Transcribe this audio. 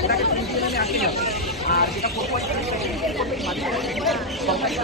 সেটাকে 3 দিয়ে আমি আটকে যাবো। আর যেটা 4.5 সরকারি